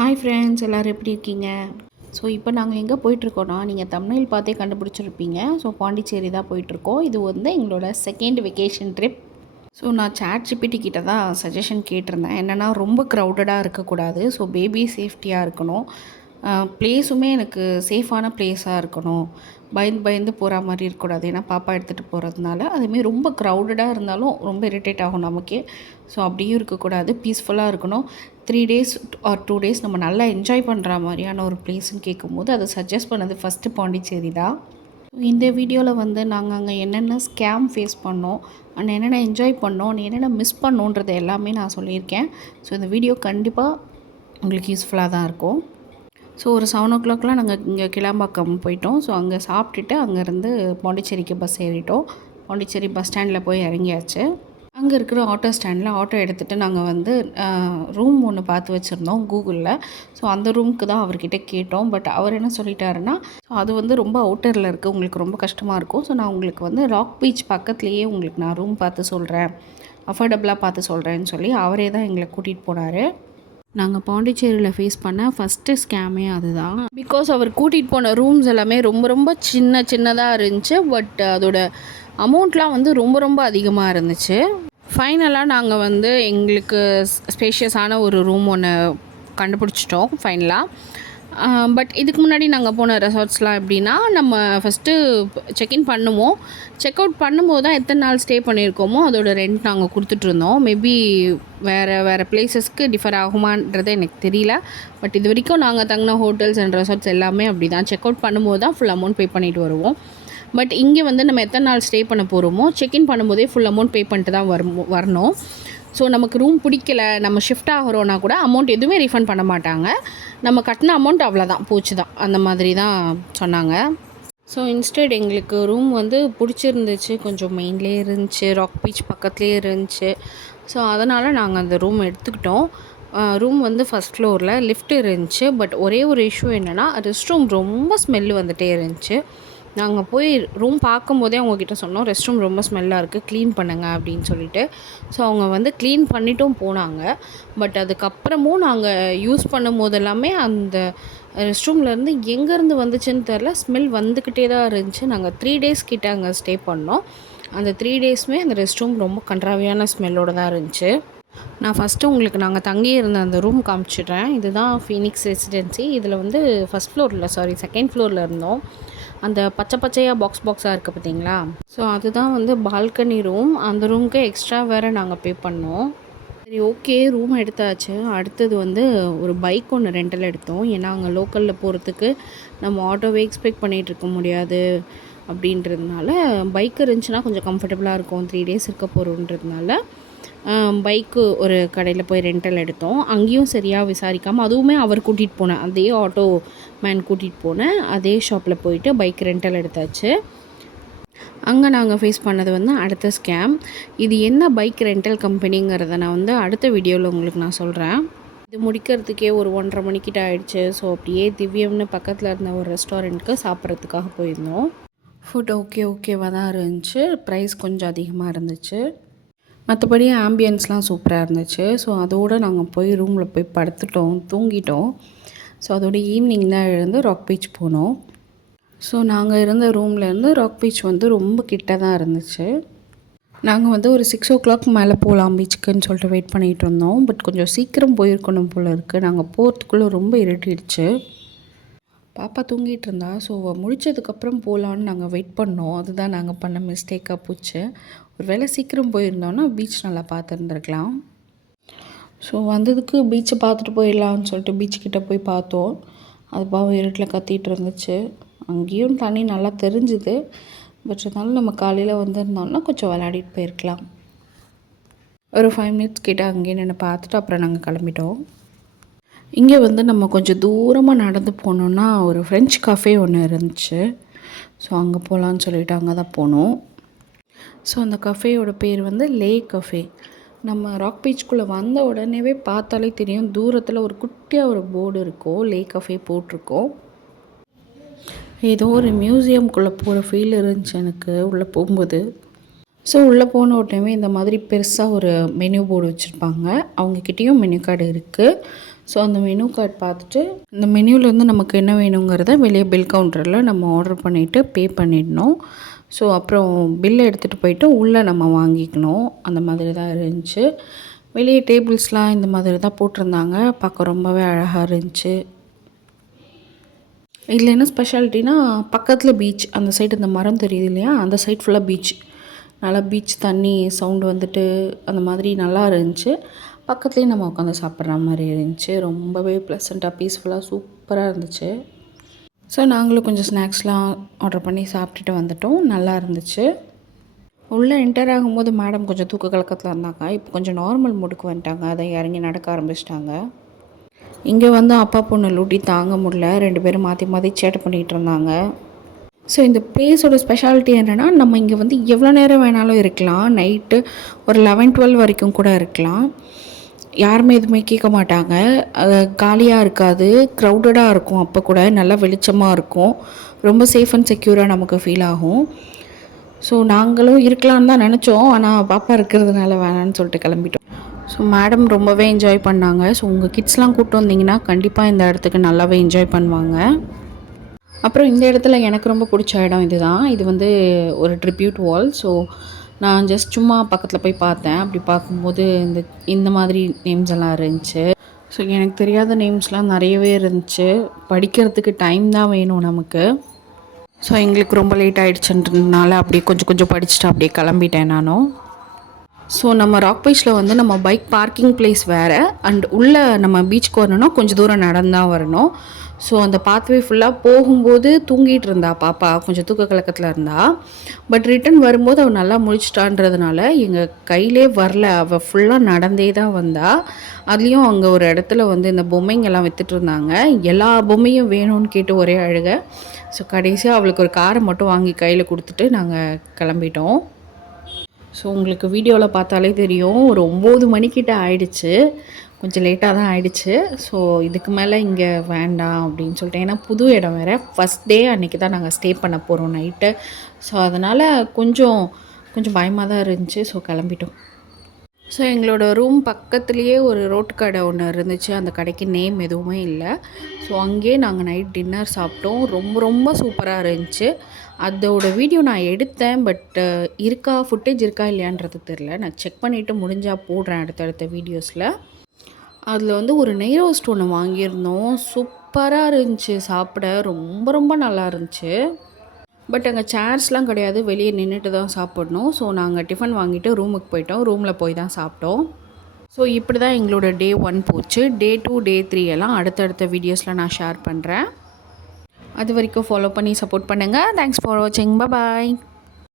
Hi friends, எல்லோரும் எப்படி இருக்கீங்க? ஸோ இப்போ நாங்கள் எங்கே போயிட்டுருக்கோன்னா, நீங்கள் தம்ப்நெயில் பார்த்தே கண்டுபிடிச்சிருப்பீங்க. ஸோ பாண்டிச்சேரி தான் போயிட்டுருக்கோம். இது வந்து எங்களோட செகண்ட் வெக்கேஷன் ட்ரிப். ஸோ நான் ChatGPT கிட்ட தான் சஜஷன் கேட்டிருந்தேன். என்னென்னா ரொம்ப க்ரௌடடாக இருக்கக்கூடாது, ஸோ பேபி சேஃப்டியாக இருக்கணும், ப்ளேஸுமே எனக்கு சேஃபான ப்ளேஸாக இருக்கணும், பயந்து பயந்து போகிற மாதிரி இருக்கக்கூடாது, ஏன்னா பாப்பா எடுத்துகிட்டு போகிறதுனால. அதுமாரி ரொம்ப க்ரௌடடாக இருந்தாலும் ரொம்ப இரிட்டேட் ஆகும் நமக்கே. ஸோ அப்படியும் இருக்கக்கூடாது, பீஸ்ஃபுல்லாக இருக்கணும். 3 டேஸ் ஆர் 2 டேஸ் நம்ம நல்லா என்ஜாய் பண்ணுற மாதிரியான ஒரு ப்ளேஸ்ன்னு கேட்கும்போது அதை சஜஸ்ட் பண்ணது ஃபஸ்ட்டு பாண்டிச்சேரி தான். இந்த வீடியோவில் வந்து நாங்கள் அங்கே என்னென்ன ஸ்கேம் ஃபேஸ் பண்ணோம் அண்ட் என்னென்ன என்ஜாய் பண்ணோம், என்னென்ன மிஸ் பண்ணோன்றது எல்லாமே நான் சொல்லியிருக்கேன். ஸோ இந்த வீடியோ கண்டிப்பாக உங்களுக்கு யூஸ்ஃபுல்லாக தான் இருக்கும். ஸோ ஒரு 7 o'clockலாம் நாங்கள் இங்கே கிளாம்பாக்கம் போயிட்டோம். ஸோ அங்கே சாப்பிட்டுட்டு அங்கேருந்து பாண்டிச்சேரிக்கு பஸ் ஏறிட்டோம். பாண்டிச்சேரி பஸ் ஸ்டாண்டில் போய் இறங்கியாச்சு. அங்கே இருக்கிற ஆட்டோ ஸ்டாண்டில் ஆட்டோ எடுத்துகிட்டு நாங்கள் வந்து ரூம் ஒன்று பார்த்து வச்சுருந்தோம் கூகுளில். ஸோ அந்த ரூமுக்கு தான் அவர்கிட்ட கேட்டோம். பட் அவர் என்ன சொல்லிட்டாருன்னா, ஸோ அது வந்து ரொம்ப அவுட்டரில் இருக்குது, உங்களுக்கு ரொம்ப கஷ்டமாக இருக்கும், ஸோ நான் உங்களுக்கு வந்து ராக் பீச் பக்கத்துலேயே உங்களுக்கு நான் ரூம் பார்த்து சொல்கிறேன், அஃபோர்டபுளாக பார்த்து சொல்கிறேன்னு சொல்லி அவரே தான் எங்களை கூட்டிகிட்டு போனார். நாங்கள் பாண்டிச்சேரியில் ஃபேஸ் பண்ண ஃபஸ்ட்டு ஸ்கேமே அதுதான். பிகாஸ் அவர் கூட்டிகிட்டு போன ரூம்ஸ் எல்லாமே ரொம்ப ரொம்ப சின்னதாக இருந்துச்சு. பட் அதோட அமௌண்ட்லாம் வந்து ரொம்ப ரொம்ப அதிகமாக இருந்துச்சு. ஃபைனலாக நாங்கள் வந்து எங்களுக்கு ஸ்பேஷியஸான ஒரு ரூம் ஒன்று கண்டுபிடிச்சிட்டோம் ஃபைனலாக. பட் இதுக்கு முன்னாடி நாங்கள் போன ரெசார்ட்ஸ்லாம் எப்படின்னா, நம்ம ஃபஸ்ட்டு செக்இன் பண்ணுவோம், செக் அவுட் பண்ணும்போது தான் எத்தனை நாள் ஸ்டே பண்ணியிருக்கோமோ அதோட ரெண்ட் நாங்கள் கொடுத்துட்ருந்தோம். மேபி வேறு பிளேஸஸ்க்கு டிஃபர் ஆகுமான்றது எனக்கு தெரியல. பட் இது வரைக்கும் நாங்கள் தங்கின ஹோட்டல்ஸ் அண்ட் ரெசார்ட்ஸ் எல்லாமே அப்படி தான், செக் அவுட் பண்ணும்போது தான் ஃபுல் அமௌண்ட் பே பண்ணிவிட்டு வருவோம். பட் இங்கே வந்து நம்ம எத்தனை நாள் ஸ்டே பண்ண போகிறோமோ செக்இன் பண்ணும்போதே ஃபுல் அமௌண்ட் பே பண்ணிட்டு தான் வரணும். ஸோ நமக்கு ரூம் பிடிக்கல, நம்ம ஷிஃப்ட் ஆகிறோன்னா கூட அமௌண்ட் எதுவுமே ரீஃபண்ட் பண்ண மாட்டாங்க. நம்ம கட்டின அமௌண்ட் அவ்வளோதான், போச்சு தான், அந்த மாதிரி தான் சொன்னாங்க. ஸோ இன்ஸ்டெட் எங்களுக்கு ரூம் வந்து பிடிச்சிருந்துச்சு, கொஞ்சம் மெயின்லேயே இருந்துச்சு, ராக் பீச் பக்கத்துலேயே இருந்துச்சு. ஸோ அதனால் நாங்கள் அந்த ரூம் எடுத்துக்கிட்டோம். ரூம் வந்து ஃபஸ்ட் ஃப்ளோரில் லிஃப்ட் இருந்துச்சு. பட் ஒரே ஒரு இஷ்யூ என்னென்னா, ரெஸ்ட் ரூம் ரொம்ப ஸ்மெல்லு வந்துகிட்டே இருந்துச்சு. நாங்கள் போய் ரூம் பார்க்கும்போதே அவங்கக்கிட்ட சொன்னோம், ரெஸ்ட் ரூம் ரொம்ப ஸ்மெல்லாக இருக்குது, க்ளீன் பண்ணுங்க அப்படின்னு சொல்லிட்டு. ஸோ அவங்க வந்து க்ளீன் பண்ணிட்டும் போனாங்க. பட் அதுக்கப்புறமும் நாங்கள் யூஸ் பண்ணும் போதெல்லாமே அந்த ரெஸ்ட் ரூம்லேருந்து எங்கேருந்து வந்துச்சுன்னு தெரில, ஸ்மெல் வந்துக்கிட்டே தான் இருந்துச்சு. நாங்கள் 3 டேஸ் கிட்ட அங்கே ஸ்டே பண்ணோம். அந்த 3 டேஸுமே அந்த ரெஸ்ட் ரூம் ரொம்ப கண்ட்ராவியான ஸ்மெல்லோடு தான் இருந்துச்சு. நான் ஃபஸ்ட்டு உங்களுக்கு நாங்கள் தங்கியிருந்த அந்த ரூம் காமிச்சிடுறேன். இதுதான் ஃபீனிக்ஸ் ரெசிடென்சி. இதில் வந்து செகண்ட் ஃப்ளோரில் இருந்தோம். அந்த பச்சையாக பாக்ஸாக இருக்குது பார்த்தீங்களா, ஸோ அதுதான் வந்து பால்கனி ரூம். அந்த ரூமுக்கு எக்ஸ்ட்ரா வேறு நாங்கள் பே பண்ணோம். சரி, ஓகே, ரூம் எடுத்தாச்சு. அடுத்தது வந்து ஒரு பைக் ஒன்று ரெண்டல் எடுத்தோம். ஏன்னா அங்கே லோக்கலில் போகிறதுக்கு நம்ம ஆட்டோவே எக்ஸ்பெக்ட் பண்ணிகிட்டு இருக்க முடியாது அப்படின்றதுனால, பைக் இருந்துச்சுன்னா கொஞ்சம் கம்ஃபர்டபுளாக இருக்கும். 3 டேஸ் இருக்க போகிறோன்றதுனால பைக்கு ஒரு கடையில் போய் ரெண்டல் எடுத்தோம். அங்கேயும் சரியாக விசாரிக்காமல், அதுவுமே அவர் கூட்டிகிட்டு போனேன், அதே ஆட்டோ மேன் கூட்டிகிட்டு போனேன், அதே ஷாப்பில் போயிட்டு பைக் ரெண்டல் எடுத்தாச்சு. அங்கே நாங்கள் ஃபேஸ் பண்ணது வந்து அடுத்த ஸ்கேம். இது என்ன பைக் ரெண்டல் கம்பெனிங்கிறத நான் வந்து அடுத்த வீடியோவில் உங்களுக்கு நான் சொல்கிறேன். இது முடிக்கிறதுக்கே ஒரு 1:30 மணிக்கிட்ட ஆகிடுச்சு. ஸோ அப்படியே திவ்யம்னு பக்கத்தில் இருந்த ஒரு ரெஸ்டாரண்ட்டுக்கு சாப்பிட்றதுக்காக போயிருந்தோம். ஃபுட் ஓகேவாக தான் இருந்துச்சு. ப்ரைஸ் கொஞ்சம் அதிகமாக இருந்துச்சு. மற்றபடி ஆம்பியன்ஸ்லாம் சூப்பராக இருந்துச்சு. ஸோ அதோடு நாங்கள் போய் ரூமில் போய் படுத்துட்டோம், தூங்கிட்டோம். ஸோ அதோட ஈவினிங் தான் எழுந்து ராக் பீச் போனோம். ஸோ நாங்கள் இருந்த ரூம்லேருந்து ராக் பீச் வந்து ரொம்ப கிட்ட தான் இருந்துச்சு. நாங்கள் வந்து ஒரு 6 o'clock மேலே போகலாம் பீச்சுக்குன்னு சொல்லிட்டு வெயிட் பண்ணிகிட்டு இருந்தோம். பட் கொஞ்சம் சீக்கிரம் போயிருக்கணும் போல் இருக்குது. நாங்கள் போகிறதுக்குள்ளே ரொம்ப இருட்டிடுச்சு. பாப்பா தூங்கிட்டு இருந்தா. ஸோ முடித்ததுக்கப்புறம் போகலான்னு நாங்கள் வெயிட் பண்ணோம். அதுதான் நாங்கள் பண்ண மிஸ்டேக்காக போச்சு. ஒரு வேளை சீக்கிரம் போயிருந்தோன்னா பீச் நல்லா பார்த்துருந்துருக்கலாம். ஸோ வந்ததுக்கு பீச்சை பார்த்துட்டு போயிடலான்னு சொல்லிட்டு பீச்சுக்கிட்ட போய் பார்த்தோம். அது பாவம் இருட்டில் கத்திகிட்டு இருந்துச்சு. அங்கேயும் தண்ணி நல்லா தெரிஞ்சுது. பட் இருந்தாலும் நம்ம காலையில் வந்திருந்தோம்னா கொஞ்சம் விளையாடிட்டு போயிருக்கலாம். ஒரு 5 minutes கிட்ட அங்கேயே நின்று பார்த்துட்டு அப்புறம் நாங்கள் கிளம்பிட்டோம். இங்கே வந்து நம்ம கொஞ்சம் தூரமாக நடந்து போனோன்னா ஒரு ஃப்ரெஞ்ச் கஃபே ஒன்று இருந்துச்சு. ஸோ அங்கே போகலான்னு சொல்லிவிட்டு அங்கே தான் போனோம். ஸோ அந்த கஃபேயோட பேர் வந்து லே கஃபே. நம்ம ராக் பீச்சுக்குள்ளே வந்த உடனேவே பார்த்தாலே தெரியும், தூரத்தில் ஒரு குட்டியாக ஒரு போர்டு இருக்கும், லே கஃபே போட்டிருக்கோம். ஏதோ ஒரு மியூசியம்குள்ளே போகிற ஃபீல் இருந்துச்சு எனக்கு உள்ளே போகும்போது. ஸோ உள்ளே போன உடனே இந்த மாதிரி பெருசாக ஒரு மெனு போர்டு வச்சுருப்பாங்க. அவங்கக்கிட்டேயும் மெனு கார்டு இருக்குது. ஸோ அந்த மெனு கார்டு பார்த்துட்டு இந்த மெனுவிலேருந்து நமக்கு என்ன வேணுங்கிறத வெளியே பில் கவுண்டரில் நம்ம ஆர்டர் பண்ணிவிட்டு பே பண்ணிடணும். ஸோ அப்புறம் பில்லை எடுத்துகிட்டு போயிட்டு உள்ளே நம்ம வாங்கிக்கணும். அந்த மாதிரி தான் இருந்துச்சு. வெளியே டேபிள்ஸ்லாம் இந்த மாதிரி தான் போட்டிருந்தாங்க. பார்க்க ரொம்பவே அழகாக இருந்துச்சு. இதில் என்ன ஸ்பெஷாலிட்டினா பக்கத்தில் பீச், அந்த சைடு இந்த மரம் தெரியுது இல்லையா, அந்த சைட் ஃபுல்லாக பீச். நல்லா பீச் தண்ணி சவுண்டு வந்துட்டு அந்த மாதிரி நல்லா இருந்துச்சு. பக்கத்துலேயும் நம்ம உட்காந்து சாப்பிட்ற மாதிரி இருந்துச்சு. ரொம்பவே ப்ளசண்ட்டாக பீஸ்ஃபுல்லாக சூப்பராக இருந்துச்சு. ஸோ நாங்களும் கொஞ்சம் ஸ்நாக்ஸ்லாம் ஆர்டர் பண்ணி சாப்பிட்டுட்டு வந்துட்டோம். நல்லா இருந்துச்சு. உள்ளே என்டர் ஆகும்போது மேடம் கொஞ்சம் தூக்க கலக்கத்தில் இருந்தாங்க. இப்போ கொஞ்சம் நார்மல் மூடுக்கு வந்துட்டாங்க. அதை இறங்கி நடக்க ஆரம்பிச்சிட்டாங்க. இங்கே வந்து அப்பா பொண்ணு லூட்டி தாங்க முடியல. 2 பேரும் மாற்றி மாற்றி சேட்டை பண்ணிகிட்டு இருந்தாங்க. ஸோ இந்த பிளேஸோட ஸ்பெஷாலிட்டி என்னென்னா, நம்ம இங்கே வந்து எவ்வளோ நேரம் வேணாலும் இருக்கலாம். நைட்டு ஒரு 11-12 வரைக்கும் கூட இருக்கலாம். யாருமே எதுவுமே கேட்க மாட்டாங்க. காலியாக இருக்காது, க்ரௌடடாக இருக்கும். அப்போ கூட நல்லா வெளிச்சமாக இருக்கும். ரொம்ப சேஃப் அண்ட் செக்யூராக நமக்கு ஃபீல் ஆகும். ஸோ நாங்களும் இருக்கலான்னு தான் நினச்சோம். ஆனால் பாப்பா இருக்கிறதுனால வேணான்னு சொல்லிட்டு கிளம்பிட்டோம். ஸோ மேடம் ரொம்பவே என்ஜாய் பண்ணாங்க. ஸோ உங்கள் கிட்ஸ்லாம் கூப்பிட்டு வந்தீங்கன்னா கண்டிப்பாக இந்த இடத்துக்கு நல்லாவே என்ஜாய் பண்ணுவாங்க. அப்புறம் இந்த இடத்துல எனக்கு ரொம்ப பிடிச்ச இடம் இது தான். இது வந்து ஒரு ட்ரிபியூட் வால். ஸோ நான் ஜஸ்ட் சும்மா பக்கத்தில் போய் பார்த்தேன். அப்படி பார்க்கும்போது இந்த மாதிரி நேம்ஸ் எல்லாம் இருந்துச்சு. ஸோ எனக்கு தெரியாத நேம்ஸ்லாம் நிறையவே இருந்துச்சு. படிக்கிறதுக்கு டைம் தான் வேணும் நமக்கு. ஸோ எங்களுக்கு ரொம்ப லேட் ஆகிடுச்சுன்றதுனால அப்படியே கொஞ்சம் கொஞ்சம் படிச்சுட்டு அப்படியே கிளம்பிட்டேன் நானும். ஸோ நம்ம ராக் பீச்சில் வந்து நம்ம பைக் பார்க்கிங் பிளேஸ் வேறு, அண்ட் உள்ளே நம்ம பீச்சுக்கு வரணும்னா கொஞ்சம் தூரம் நடந்தான் வரணும். ஸோ அந்த பாத்வே ஃபுல்லாக போகும்போது தூங்கிட்டு இருந்தா பாப்பா, கொஞ்சம் தூக்க கலக்கத்தில் இருந்தா. பட் ரிட்டன் வரும்போது அவள் நல்லா முழிச்சிட்டான்றதுனால எங்கள் கையிலே வரல. அவள் ஃபுல்லாக நடந்தே தான் வந்தா. அதுலேயும் அங்கே ஒரு இடத்துல வந்து இந்த பொம்மைங்கெல்லாம் விற்றுட்டு இருந்தாங்க. எல்லா பொம்மையும் வேணும்னு கேட்டு ஒரே அழுக. ஸோ கடைசியாக அவளுக்கு ஒரு காரை மட்டும் வாங்கி கையில் கொடுத்துட்டு நாங்கள் கிளம்பிட்டோம். ஸோ உங்களுக்கு வீடியோவில் பார்த்தாலே தெரியும், ஒரு 9 மணிக்கிட்ட ஆயிடுச்சு. கொஞ்சம் லேட்டாக தான் ஆயிடுச்சு. ஸோ இதுக்கு மேலே இங்கே வேண்டாம் அப்படின்னு சொல்லிட்டு, ஏன்னா புது இடம் வேறு, ஃபஸ்ட் டே அன்றைக்கி தான் நாங்கள் ஸ்டே பண்ண போகிறோம் நைட்டு. ஸோ அதனால் கொஞ்சம் பயமாக தான் இருந்துச்சு. ஸோ கிளம்பிட்டோம். ஸோ எங்களோட ரூம் பக்கத்துலேயே ஒரு ரோட்டு கடை ஒன்று இருந்துச்சு. அந்த கடைக்கு நேம் எதுவுமே இல்லை. ஸோ அங்கேயே நாங்கள் நைட் டின்னர் சாப்பிட்டோம். ரொம்ப சூப்பராக இருந்துச்சு. அதோட வீடியோ நான் எடுத்தேன். பட் ஃபுட்டேஜ் இருக்கா இல்லையான்றது தெரில. நான் செக் பண்ணிவிட்டு முடிஞ்சால் போடுறேன் அடுத்தடுத்த வீடியோஸில். அதில் வந்து ஒரு நெய் ரோஸ்ட் ஒன்று வாங்கியிருந்தோம். சூப்பராக இருந்துச்சு சாப்பிட. ரொம்ப நல்லா இருந்துச்சு. பட் அங்கே சேர்ஸ்லாம் கிடையாது, வெளியே நின்றுட்டு தான் சாப்பிடணும். ஸோ நாங்கள் டிஃபன் வாங்கிட்டு ரூமுக்கு போயிட்டோம். ரூமில் போய் தான் சாப்பிட்டோம். ஸோ இப்படி தான் எங்களோட டே 1 போச்சு. டே 2, டே 3 எல்லாம் அடுத்தடுத்த வீடியோஸில் நான் ஷேர் பண்ணுறேன். அது வரைக்கும் ஃபாலோ பண்ணி சப்போர்ட் பண்ணுங்கள். தேங்க்ஸ் ஃபார் வாட்சிங். பாய்.